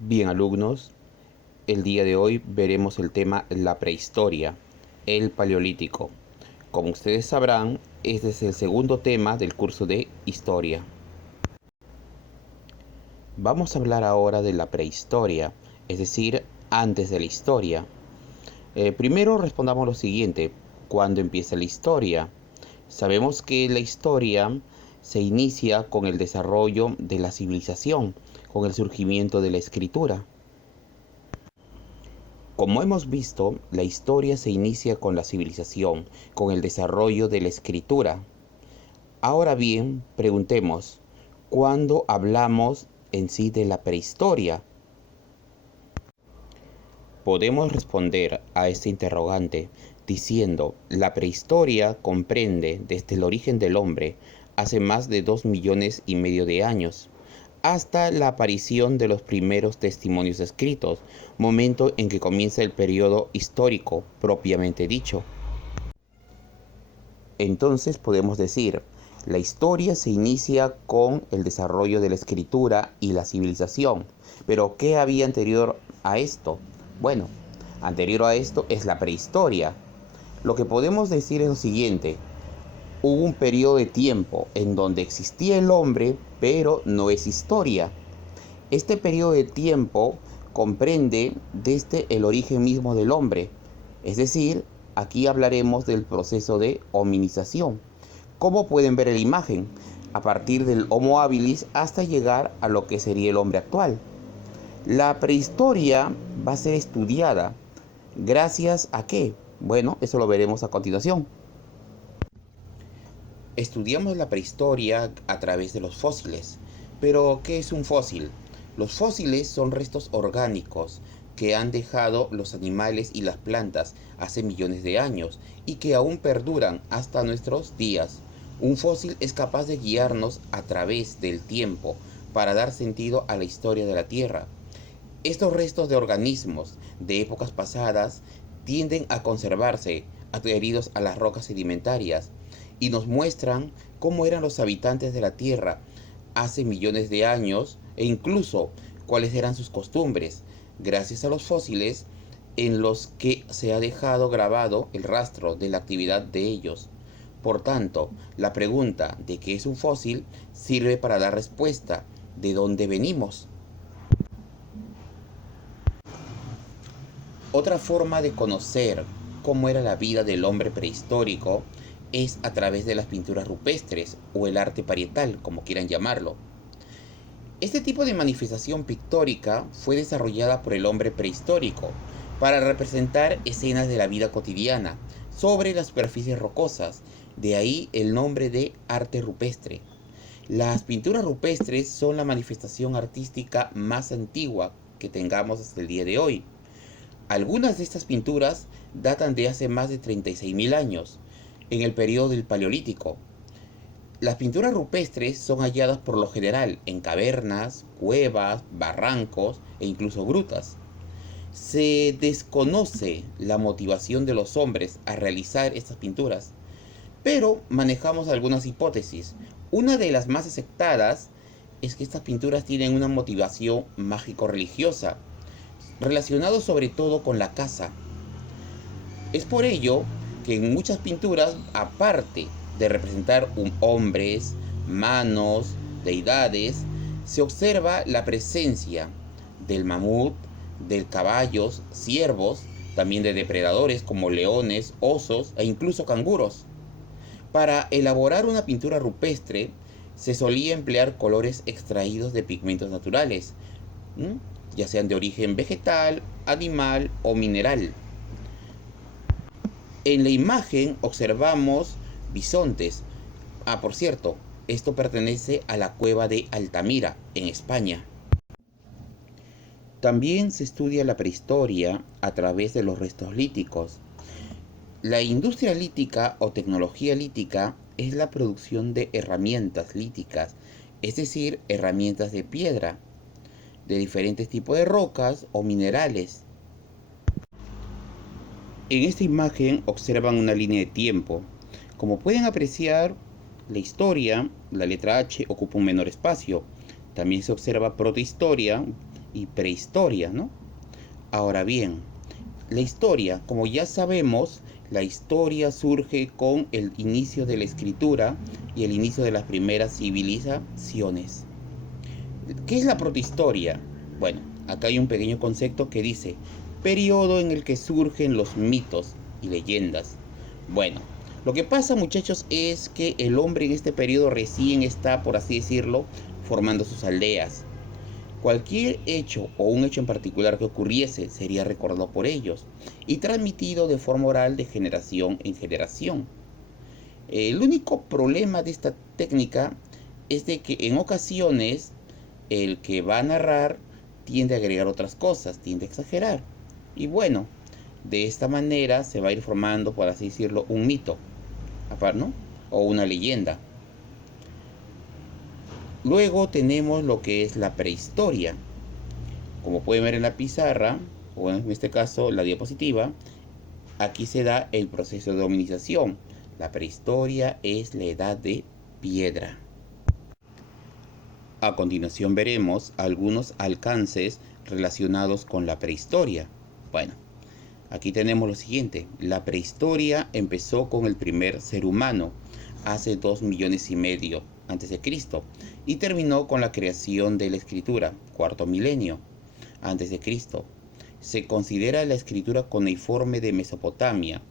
Bien, alumnos, el día de hoy veremos el tema la prehistoria, el paleolítico. Como ustedes sabrán, este es el segundo tema del curso de historia. Vamos a hablar ahora de la prehistoria, es decir, antes de la historia. Primero respondamos lo siguiente: ¿cuándo empieza la historia? Sabemos que la historia se inicia con el desarrollo de la civilización, con el surgimiento de la escritura. Como hemos visto, la historia se inicia con la civilización, con el desarrollo de la escritura. Ahora bien, preguntemos, ¿cuándo hablamos en sí de la prehistoria? Podemos responder a este interrogante diciendo, la prehistoria comprende desde el origen del hombre, hace más de 2,5 millones de años, hasta la aparición de los primeros testimonios escritos, momento en que comienza el periodo histórico propiamente dicho. Entonces podemos decir, la historia se inicia con el desarrollo de la escritura y la civilización. Pero ¿qué había anterior a esto? Bueno, anterior a esto es la prehistoria. Lo que podemos decir es lo siguiente: hubo un periodo de tiempo en donde existía el hombre, pero no es historia. Este periodo de tiempo comprende desde el origen mismo del hombre, es decir, aquí hablaremos del proceso de hominización. Como pueden ver en la imagen, a partir del Homo habilis hasta llegar a lo que sería el hombre actual. La prehistoria va a ser estudiada gracias a qué. Bueno, eso lo veremos a continuación. Estudiamos la prehistoria a través de los fósiles. Pero, ¿qué es un fósil? Los fósiles son restos orgánicos que han dejado los animales y las plantas hace millones de años y que aún perduran hasta nuestros días. Un fósil es capaz de guiarnos a través del tiempo para dar sentido a la historia de la Tierra. Estos restos de organismos de épocas pasadas tienden a conservarse adheridos a las rocas sedimentarias y nos muestran cómo eran los habitantes de la Tierra hace millones de años e incluso cuáles eran sus costumbres, gracias a los fósiles en los que se ha dejado grabado el rastro de la actividad de ellos. Por tanto, la pregunta de qué es un fósil sirve para dar respuesta de dónde venimos. Otra forma de conocer cómo era la vida del hombre prehistórico es a través de las pinturas rupestres o el arte parietal, como quieran llamarlo. Este tipo de manifestación pictórica fue desarrollada por el hombre prehistórico para representar escenas de la vida cotidiana sobre las superficies rocosas, de ahí el nombre de arte rupestre. Las pinturas rupestres son la manifestación artística más antigua que tengamos hasta el día de hoy. Algunas de estas pinturas datan de hace más de 36.000 años, en el periodo del Paleolítico. Las pinturas rupestres son halladas por lo general en cavernas, cuevas, barrancos e incluso grutas. Se desconoce la motivación de los hombres a realizar estas pinturas, pero manejamos algunas hipótesis. Una de las más aceptadas es que estas pinturas tienen una motivación mágico-religiosa, relacionado sobre todo con la caza. Es por ello que en muchas pinturas, aparte de representar hombres, manos, deidades, se observa la presencia del mamut, de caballos, ciervos, también de depredadores como leones, osos e incluso canguros. Para elaborar una pintura rupestre se solía emplear colores extraídos de pigmentos naturales, ya sean de origen vegetal, animal o mineral. En la imagen observamos bisontes. Por cierto, esto pertenece a la cueva de Altamira, en España. También se estudia la prehistoria a través de los restos líticos. La industria lítica o tecnología lítica es la producción de herramientas líticas, es decir, herramientas de piedra, de diferentes tipos de rocas o minerales. En esta imagen observan una línea de tiempo. Como pueden apreciar, la historia, la letra H, ocupa un menor espacio. También se observa protohistoria y prehistoria, ¿no? Ahora bien, la historia, como ya sabemos, la historia surge con el inicio de la escritura y el inicio de las primeras civilizaciones. ¿Qué es la protohistoria? Bueno, acá hay un pequeño concepto que dice periodo en el que surgen los mitos y leyendas. Bueno, lo que pasa, muchachos, es que el hombre en este periodo recién está, por así decirlo, formando sus aldeas. Cualquier hecho o un hecho en particular que ocurriese sería recordado por ellos y transmitido de forma oral de generación en generación. El único problema de esta técnica es de que en ocasiones el que va a narrar tiende a agregar otras cosas, tiende a exagerar. Y bueno, de esta manera se va a ir formando, por así decirlo, un mito, ¿no? O una leyenda. Luego tenemos lo que es la prehistoria. Como pueden ver en la pizarra, o en este caso la diapositiva, aquí se da el proceso de hominización. La prehistoria es la edad de piedra. A continuación veremos algunos alcances relacionados con la prehistoria. Bueno, aquí tenemos lo siguiente. La prehistoria empezó con el primer ser humano hace 2,5 millones antes de Cristo y terminó con la creación de la escritura, cuarto milenio antes de Cristo. Se considera la escritura cuneiforme de Mesopotamia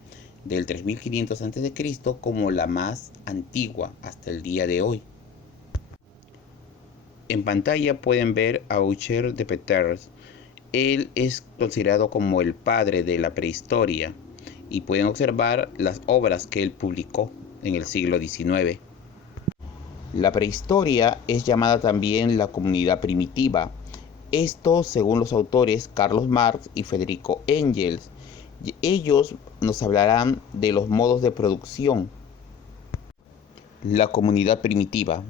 del 3500 a.C. como la más antigua hasta el día de hoy. En pantalla pueden ver a Eucher de Peters. Él es considerado como el padre de la prehistoria y pueden observar las obras que él publicó en el siglo XIX. La prehistoria es llamada también la comunidad primitiva. Esto según los autores Carlos Marx y Federico Engels. Ellos nos hablarán de los modos de producción. La comunidad primitiva.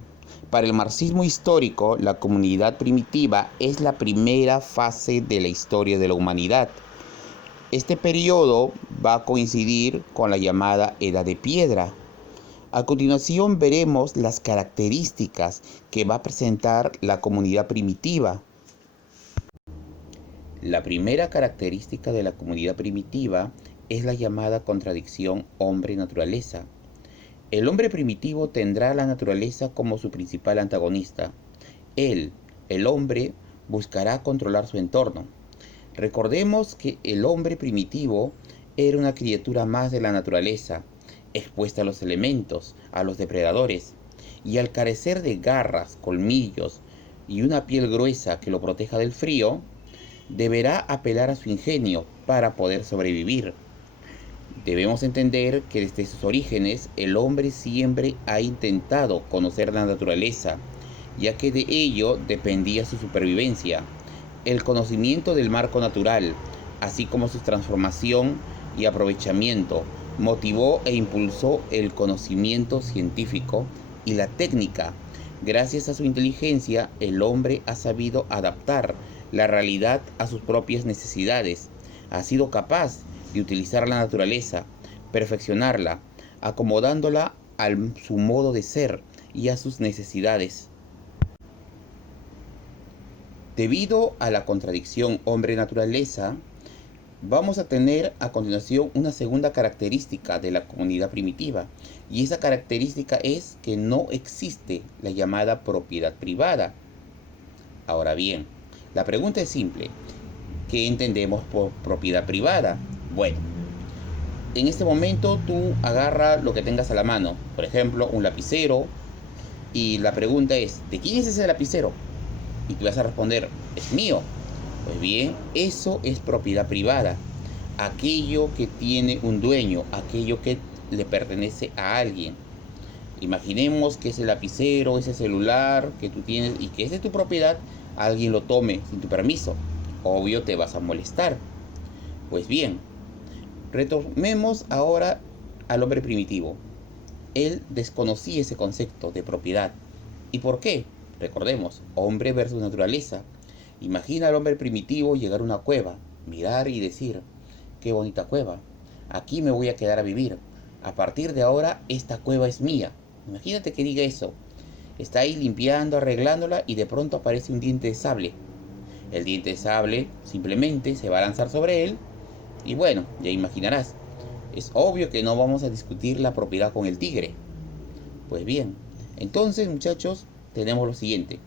Para el marxismo histórico, la comunidad primitiva es la primera fase de la historia de la humanidad. Este periodo va a coincidir con la llamada Edad de Piedra. A continuación veremos las características que va a presentar la comunidad primitiva. La primera característica de la comunidad primitiva es la llamada contradicción hombre-naturaleza. El hombre primitivo tendrá a la naturaleza como su principal antagonista. Él, el hombre, buscará controlar su entorno. Recordemos que el hombre primitivo era una criatura más de la naturaleza, expuesta a los elementos, a los depredadores, y al carecer de garras, colmillos y una piel gruesa que lo proteja del frío, deberá apelar a su ingenio para poder sobrevivir. Debemos entender que desde sus orígenes el hombre siempre ha intentado conocer la naturaleza, ya que de ello dependía su supervivencia. El conocimiento del marco natural, así como su transformación y aprovechamiento, motivó e impulsó el conocimiento científico y la técnica. Gracias a su inteligencia, el hombre ha sabido adaptar la realidad a sus propias necesidades. Ha sido capaz de utilizar la naturaleza, perfeccionarla, acomodándola a su modo de ser y a sus necesidades. Debido a la contradicción hombre-naturaleza, vamos a tener a continuación una segunda característica de la comunidad primitiva, y esa característica es que no existe la llamada propiedad privada. Ahora bien, la pregunta es simple. ¿Qué entendemos por propiedad privada? Bueno, en este momento tú agarras lo que tengas a la mano, por ejemplo, un lapicero, y la pregunta es, ¿de quién es ese lapicero? Y tú vas a responder, es mío. Pues bien, eso es propiedad privada. Aquello que tiene un dueño, aquello que le pertenece a alguien. Imaginemos que ese lapicero, ese celular que tú tienes y que es de tu propiedad, alguien lo tome sin tu permiso. Obvio te vas a molestar. Pues bien, retomemos ahora al hombre primitivo. Él desconocía ese concepto de propiedad. ¿Y por qué? Recordemos, hombre versus naturaleza. Imagina al hombre primitivo llegar a una cueva, mirar y decir, qué bonita cueva, aquí me voy a quedar a vivir. A partir de ahora, esta cueva es mía. Imagínate que diga eso. Está ahí limpiando, arreglándola y de pronto aparece un diente de sable. El diente de sable simplemente se va a lanzar sobre él y bueno, ya imaginarás. Es obvio que no vamos a discutir la propiedad con el tigre. Pues bien, entonces muchachos, tenemos lo siguiente.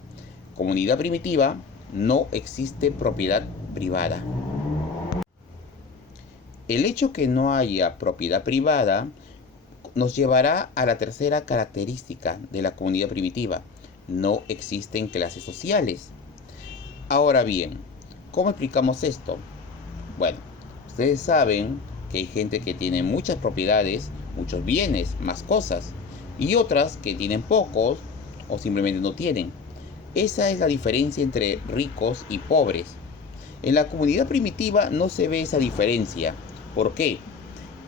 Comunidad primitiva, no existe propiedad privada. El hecho que no haya propiedad privada nos llevará a la tercera característica de la comunidad primitiva. No existen clases sociales. Ahora bien, ¿cómo explicamos esto? Bueno, ustedes saben que hay gente que tiene muchas propiedades, muchos bienes, más cosas, y otras que tienen pocos o simplemente no tienen. Esa es la diferencia entre ricos y pobres. En la comunidad primitiva no se ve esa diferencia. ¿Por qué?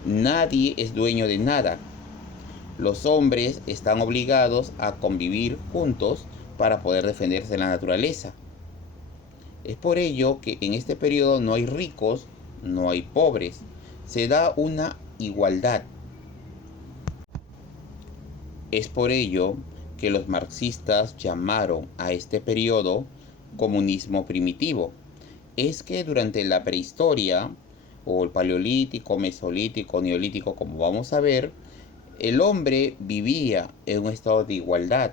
Nadie es dueño de nada. Los hombres están obligados a convivir juntos para poder defenderse de la naturaleza. Es por ello que en este periodo no hay ricos, no hay pobres. Se da una igualdad. Es por ello que los marxistas llamaron a este periodo comunismo primitivo. Es que durante la prehistoria, o el paleolítico, mesolítico, neolítico, como vamos a ver, el hombre vivía en un estado de igualdad.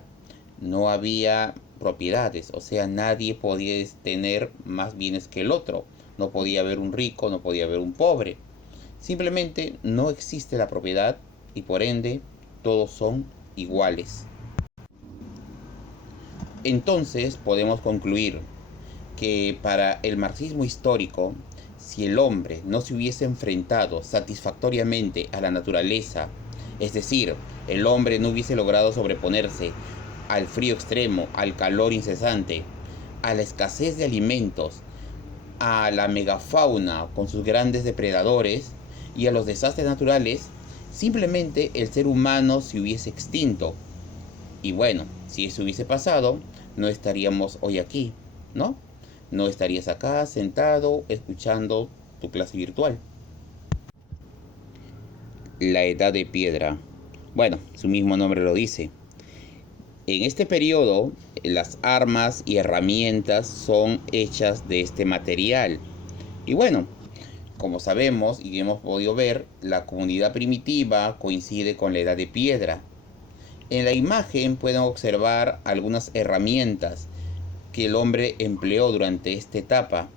No había propiedades, o sea, nadie podía tener más bienes que el otro. No podía haber un rico, no podía haber un pobre. Simplemente no existe la propiedad y por ende todos son iguales. Entonces podemos concluir que para el marxismo histórico, si el hombre no se hubiese enfrentado satisfactoriamente a la naturaleza, es decir, el hombre no hubiese logrado sobreponerse al frío extremo, al calor incesante, a la escasez de alimentos, a la megafauna con sus grandes depredadores y a los desastres naturales, simplemente el ser humano se hubiese extinto. Y bueno, si eso hubiese pasado, no estaríamos hoy aquí, ¿no? No estarías acá sentado escuchando tu clase virtual. La edad de piedra. Bueno, su mismo nombre lo dice. En este periodo, las armas y herramientas son hechas de este material. Y bueno, como sabemos y hemos podido ver, la comunidad primitiva coincide con la edad de piedra. En la imagen pueden observar algunas herramientas que el hombre empleó durante esta etapa,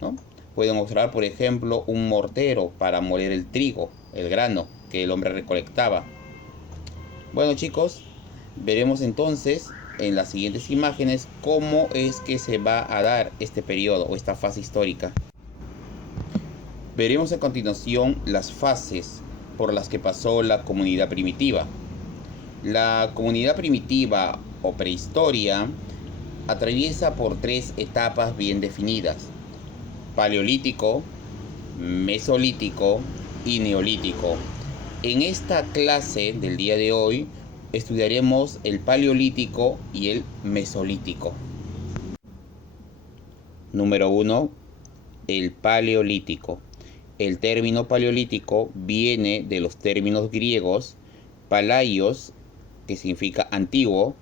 ¿no? Pueden observar, por ejemplo, un mortero para moler el trigo, el grano que el hombre recolectaba. Bueno, chicos, veremos entonces en las siguientes imágenes cómo es que se va a dar este periodo o esta fase histórica. Veremos a continuación las fases por las que pasó la comunidad primitiva. La comunidad primitiva o prehistoria atraviesa por tres etapas bien definidas: paleolítico, mesolítico y neolítico. En esta clase del día de hoy estudiaremos el paleolítico y el mesolítico. Número 1. El paleolítico. El término paleolítico viene de los términos griegos palaios, que significa antiguo,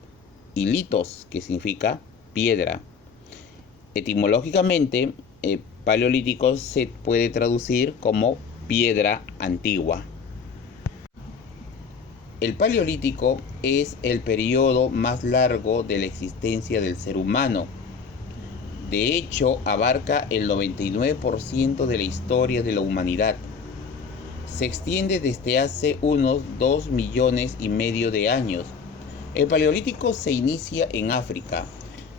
y litos, que significa piedra. Etimológicamente, paleolítico se puede traducir como piedra antigua. El paleolítico es el periodo más largo de la existencia del ser humano. De hecho, abarca el 99% de la historia de la humanidad. Se extiende desde hace unos 2,5 millones de años. El paleolítico se inicia en África,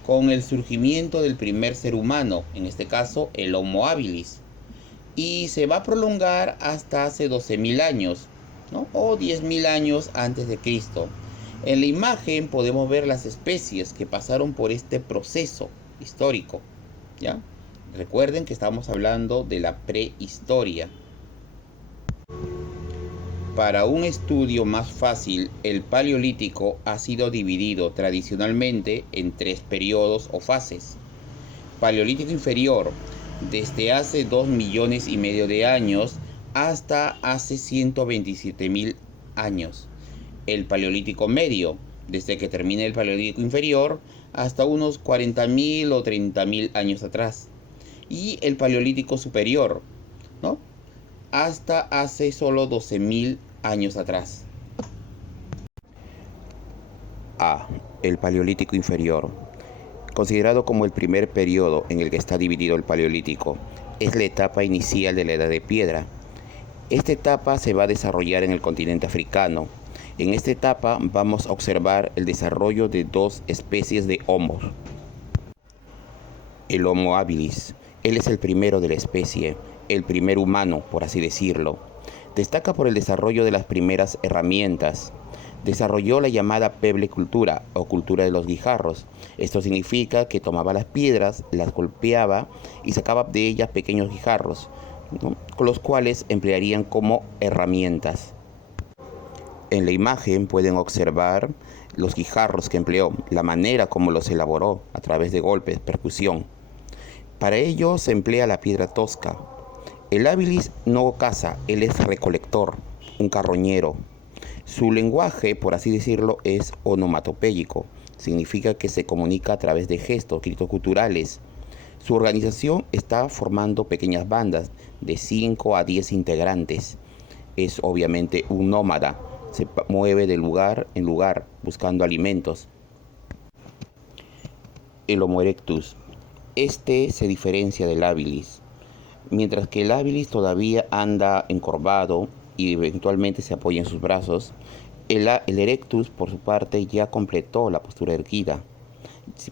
con el surgimiento del primer ser humano, en este caso el Homo habilis, y se va a prolongar hasta hace 12,000 años, ¿no? O 10,000 años antes de Cristo. En la imagen podemos ver las especies que pasaron por este proceso histórico, ¿ya? Recuerden que estamos hablando de la prehistoria. Para un estudio más fácil, el paleolítico ha sido dividido tradicionalmente en 3 periodos o fases. Paleolítico inferior, desde hace 2,5 millones de años hasta hace 127,000 años. El paleolítico medio, desde que termina el Paleolítico inferior hasta unos 40.000 o 30.000 años atrás. Y el Paleolítico superior, ¿no? Hasta hace solo 12.000 años atrás. A. El Paleolítico inferior. Considerado como el primer periodo en el que está dividido el Paleolítico, es la etapa inicial de la Edad de Piedra. Esta etapa se va a desarrollar en el continente africano. En esta etapa vamos a observar el desarrollo de dos especies de homos. El Homo habilis. Él es el primero de la especie, el primer humano, por así decirlo. Destaca por el desarrollo de las primeras herramientas. Desarrolló la llamada peblecultura o cultura de los guijarros. Esto significa que tomaba las piedras, las golpeaba y sacaba de ellas pequeños guijarros, ¿no?, con los cuales emplearían como herramientas. En la imagen pueden observar los guijarros que empleó, la manera como los elaboró a través de golpes, percusión. Para ello se emplea la piedra tosca. El habilis no caza, él es recolector, un carroñero. Su lenguaje, por así decirlo, es onomatopéyico. Significa que se comunica a través de gestos, gritos guturales. Su organización está formando pequeñas bandas de 5 a 10 integrantes. Es obviamente un nómada. Se mueve de lugar en lugar buscando alimentos. El Homo erectus. Este se diferencia del habilis. Mientras que el habilis todavía anda encorvado y eventualmente se apoya en sus brazos, el erectus, por su parte, ya completó la postura erguida.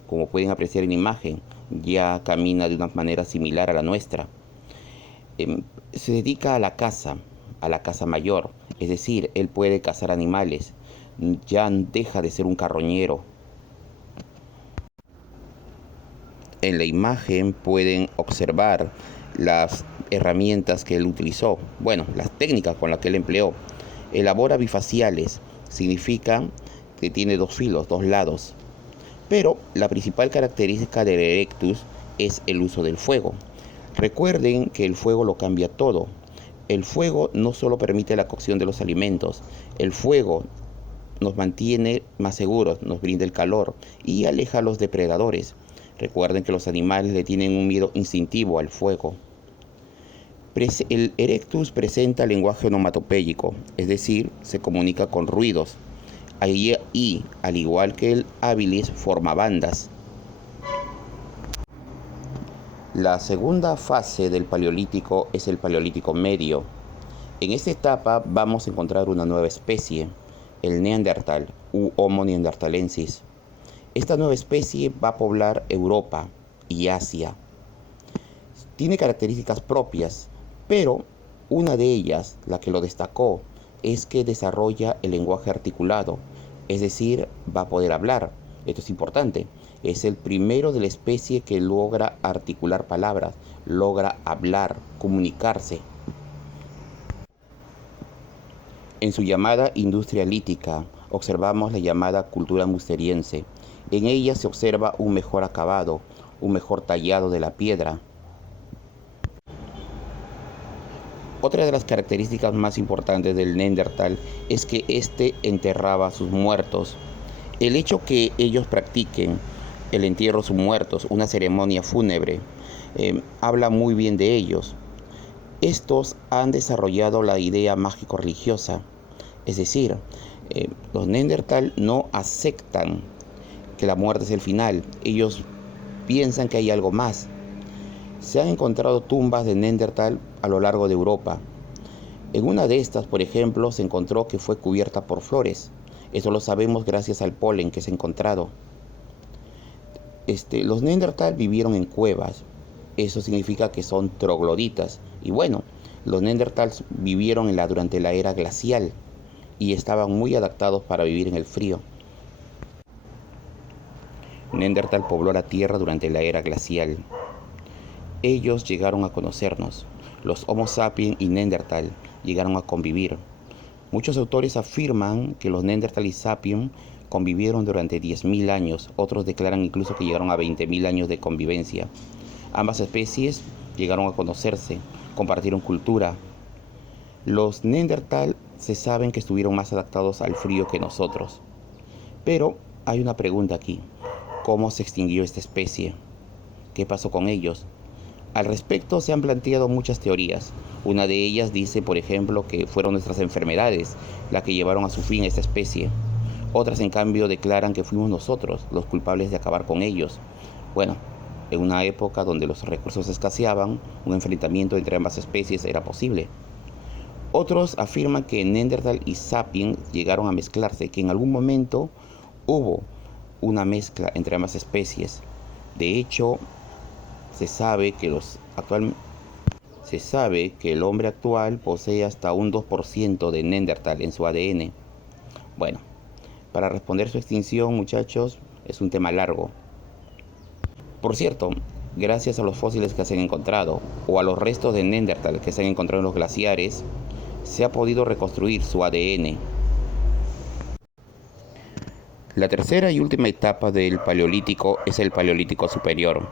Como pueden apreciar en la imagen, ya camina de una manera similar a la nuestra. Se dedica a la caza mayor, es decir, él puede cazar animales, ya deja de ser un carroñero. En la imagen pueden observar las herramientas que él utilizó, las técnicas con las que él empleó. Elabora bifaciales, significa que tiene dos filos, dos lados. Pero la principal característica del erectus es el uso del fuego. Recuerden que el fuego lo cambia todo. El fuego no solo permite la cocción de los alimentos, el fuego nos mantiene más seguros, nos brinda el calor y aleja a los depredadores. Recuerden que los animales le tienen un miedo instintivo al fuego. El erectus presenta lenguaje onomatopéyico, es decir, se comunica con ruidos. Y, al igual que el habilis, forma bandas. La segunda fase del Paleolítico es el Paleolítico medio. En esta etapa vamos a encontrar una nueva especie, el Neandertal u Homo neanderthalensis. Esta nueva especie va a poblar Europa y Asia. Tiene características propias, pero una de ellas, la que lo destacó, es que desarrolla el lenguaje articulado, es decir, va a poder hablar. Esto es importante. Es el primero de la especie que logra articular palabras, logra hablar, comunicarse. En su llamada industria lítica, observamos la llamada cultura musteriense. En ella se observa un mejor acabado, un mejor tallado de la piedra. Otra de las características más importantes del Neandertal es que éste enterraba a sus muertos. El hecho que ellos practiquen el entierro de sus muertos, una ceremonia fúnebre, habla muy bien de ellos. Estos han desarrollado la idea mágico-religiosa, es decir, los Neandertal no aceptan que la muerte es el final, ellos piensan que hay algo más. Se han encontrado tumbas de Neandertal a lo largo de Europa. En una de estas, por ejemplo, se encontró que fue cubierta por flores. Eso lo sabemos gracias al polen que se ha encontrado. Los Neandertal vivieron en cuevas. Eso significa que son trogloditas. Y los Neandertal vivieron durante la era glacial y estaban muy adaptados para vivir en el frío. Neandertal pobló la Tierra durante la era glacial. Ellos llegaron a conocernos. Los Homo sapiens y Neandertal llegaron a convivir. Muchos autores afirman que los Neandertal y sapiens convivieron durante 10.000 años. Otros declaran incluso que llegaron a 20.000 años de convivencia. Ambas especies llegaron a conocerse, compartieron cultura. Los Neandertal se saben que estuvieron más adaptados al frío que nosotros. Pero hay una pregunta aquí. ¿Cómo se extinguió esta especie? ¿Qué pasó con ellos? Al respecto se han planteado muchas teorías. Una de ellas dice, por ejemplo, que fueron nuestras enfermedades las que llevaron a su fin esta especie. Otras, en cambio, declaran que fuimos nosotros los culpables de acabar con ellos. Bueno, en una época donde los recursos escaseaban, un enfrentamiento entre ambas especies era posible. Otros afirman que Neandertal y Sapiens llegaron a mezclarse, que en algún momento hubo una mezcla entre ambas especies. De hecho, se sabe que el hombre actual posee hasta un 2% de Neandertal en su ADN. Bueno, para responder su extinción, muchachos, es un tema largo. Por cierto, gracias a los fósiles que se han encontrado, o a los restos de Neandertal que se han encontrado en los glaciares, se ha podido reconstruir su ADN. La tercera y última etapa del Paleolítico es el Paleolítico Superior.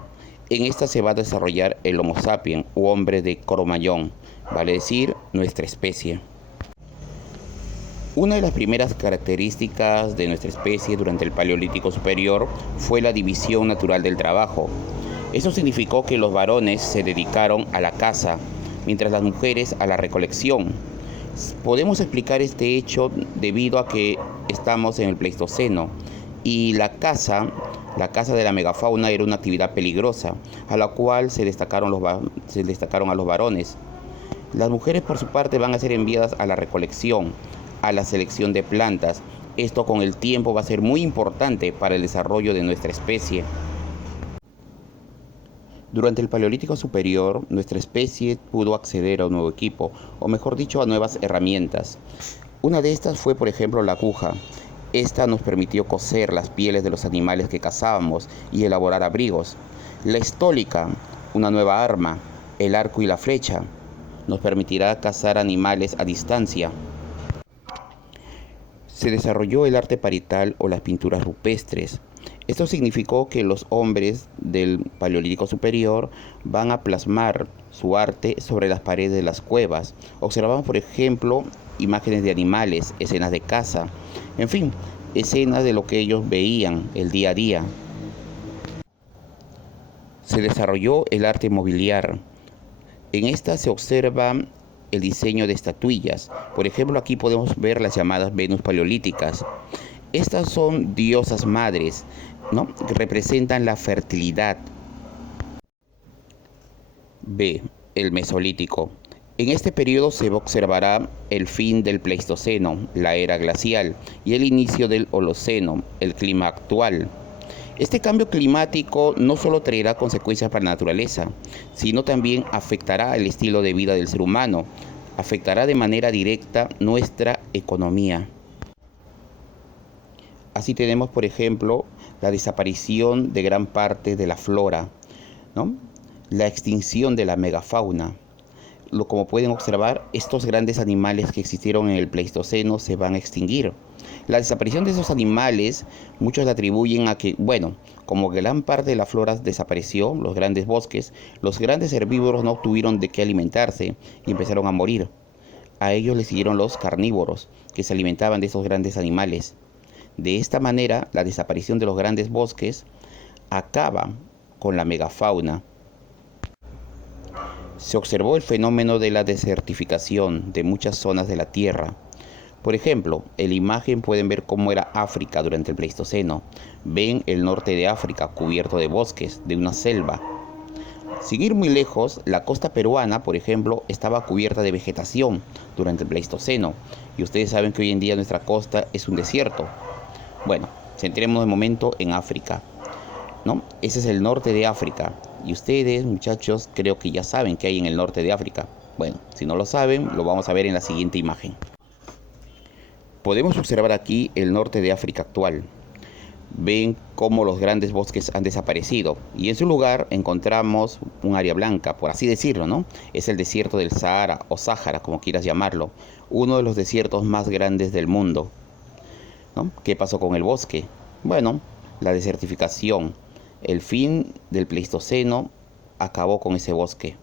En esta se va a desarrollar el Homo sapiens, u hombre de Cro-Magnon, vale decir, nuestra especie. Una de las primeras características de nuestra especie durante el Paleolítico Superior fue la división natural del trabajo. Eso significó que los varones se dedicaron a la caza, mientras las mujeres a la recolección. Podemos explicar este hecho debido a que estamos en el Pleistoceno y la caza de la megafauna era una actividad peligrosa, a la cual se destacaron a los varones. Las mujeres, por su parte, van a ser enviadas a la recolección, a la selección de plantas. Esto con el tiempo va a ser muy importante para el desarrollo de nuestra especie. Durante el Paleolítico Superior, nuestra especie pudo acceder a un nuevo equipo, o mejor dicho, a nuevas herramientas. Una de estas fue, por ejemplo, la aguja. Esta nos permitió coser las pieles de los animales que cazábamos y elaborar abrigos. La estólica, una nueva arma, el arco y la flecha, nos permitirá cazar animales a distancia. Se desarrolló el arte parietal o las pinturas rupestres. Esto significó que los hombres del Paleolítico Superior van a plasmar su arte sobre las paredes de las cuevas. Observaban, por ejemplo, imágenes de animales, escenas de caza, en fin, escenas de lo que ellos veían el día a día. Se desarrolló el arte mobiliar. En esta se observa el diseño de estatuillas. Por ejemplo, aquí podemos ver las llamadas Venus paleolíticas. Estas son diosas madres, ¿no?, que representan la fertilidad. B. El Mesolítico. En este periodo se observará el fin del Pleistoceno, la era glacial, y el inicio del Holoceno, el clima actual. Este cambio climático no solo traerá consecuencias para la naturaleza, sino también afectará el estilo de vida del ser humano, afectará de manera directa nuestra economía. Así tenemos, por ejemplo, la desaparición de gran parte de la flora, ¿no?, la extinción de la megafauna. Como pueden observar, estos grandes animales que existieron en el Pleistoceno se van a extinguir. La desaparición de esos animales, muchos la atribuyen a que, como gran parte de la flora desapareció, los grandes bosques, los grandes herbívoros no tuvieron de qué alimentarse y empezaron a morir. A ellos les siguieron los carnívoros, que se alimentaban de esos grandes animales. De esta manera, la desaparición de los grandes bosques acaba con la megafauna. Se observó el fenómeno de la desertificación de muchas zonas de la Tierra. Por ejemplo, en la imagen pueden ver cómo era África durante el Pleistoceno. Ven el norte de África cubierto de bosques, de una selva. Sin ir muy lejos, la costa peruana, por ejemplo, estaba cubierta de vegetación durante el Pleistoceno. Y ustedes saben que hoy en día nuestra costa es un desierto. Centrémonos de momento en África, ¿no? Ese es el norte de África. Y ustedes, muchachos, creo que ya saben qué hay en el norte de África. Si no lo saben, lo vamos a ver en la siguiente imagen. Podemos observar aquí el norte de África actual. Ven cómo los grandes bosques han desaparecido y en su lugar encontramos un área blanca, por así decirlo, ¿no? Es el desierto del Sahara o Sáhara, como quieras llamarlo, uno de los desiertos más grandes del mundo, ¿no? ¿Qué pasó con el bosque? La desertificación. El fin del Pleistoceno acabó con ese bosque.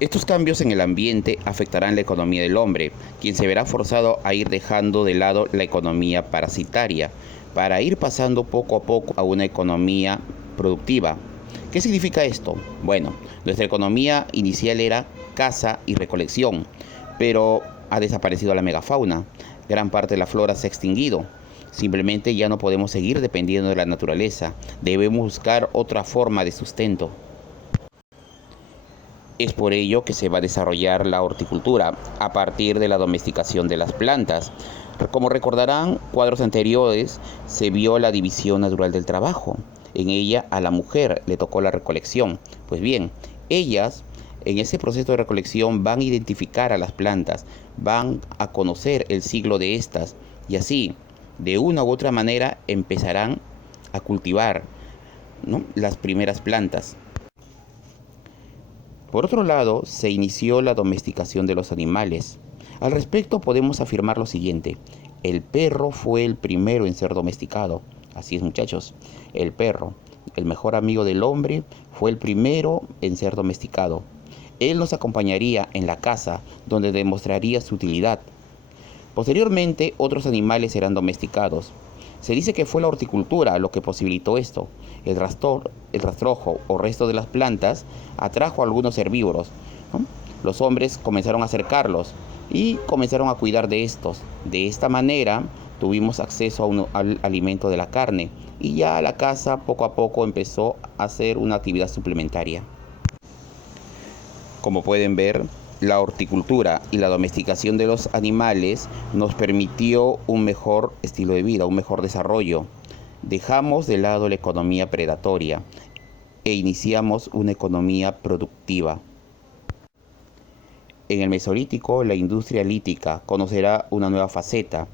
Estos cambios en el ambiente afectarán la economía del hombre, quien se verá forzado a ir dejando de lado la economía parasitaria, para ir pasando poco a poco a una economía productiva. ¿Qué significa esto? Bueno, nuestra economía inicial era caza y recolección, pero ha desaparecido la megafauna. Gran parte de la flora se ha extinguido. Simplemente ya no podemos seguir dependiendo de la naturaleza. Debemos buscar otra forma de sustento. Es por ello que se va a desarrollar la horticultura a partir de la domesticación de las plantas. Como recordarán, cuadros anteriores se vio la división natural del trabajo. En ella a la mujer le tocó la recolección. Pues bien, ellas en ese proceso de recolección van a identificar a las plantas, van a conocer el ciclo de estas y así, de una u otra manera, empezarán a cultivar, ¿no?, las primeras plantas. Por otro lado, se inició la domesticación de los animales. Al respecto podemos afirmar lo siguiente: el perro fue el primero en ser domesticado. Así es, muchachos, el perro, el mejor amigo del hombre, fue el primero en ser domesticado. Él nos acompañaría en la caza, donde demostraría su utilidad. Posteriormente, otros animales serán domesticados. Se dice que fue la horticultura lo que posibilitó esto. El rastrojo o resto de las plantas atrajo a algunos herbívoros, ¿no? Los hombres comenzaron a acercarlos y comenzaron a cuidar de estos. De esta manera tuvimos acceso al alimento de la carne y ya la caza poco a poco empezó a ser una actividad suplementaria. Como pueden ver, la horticultura y la domesticación de los animales nos permitió un mejor estilo de vida, un mejor desarrollo. Dejamos de lado la economía predatoria e iniciamos una economía productiva. En el Mesolítico, la industria lítica conocerá una nueva faceta,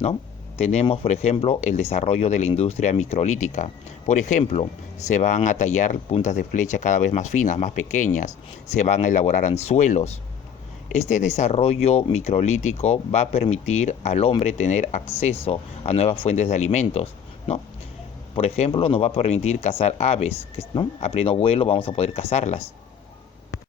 ¿no? Tenemos, por ejemplo, el desarrollo de la industria microlítica. Por ejemplo, se van a tallar puntas de flecha cada vez más finas, más pequeñas. Se van a elaborar anzuelos. Este desarrollo microlítico va a permitir al hombre tener acceso a nuevas fuentes de alimentos, ¿no? Por ejemplo, nos va a permitir cazar aves, ¿no? A pleno vuelo vamos a poder cazarlas.